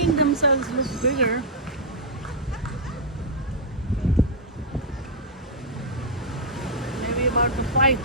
making themselves look bigger. Maybe about the fight.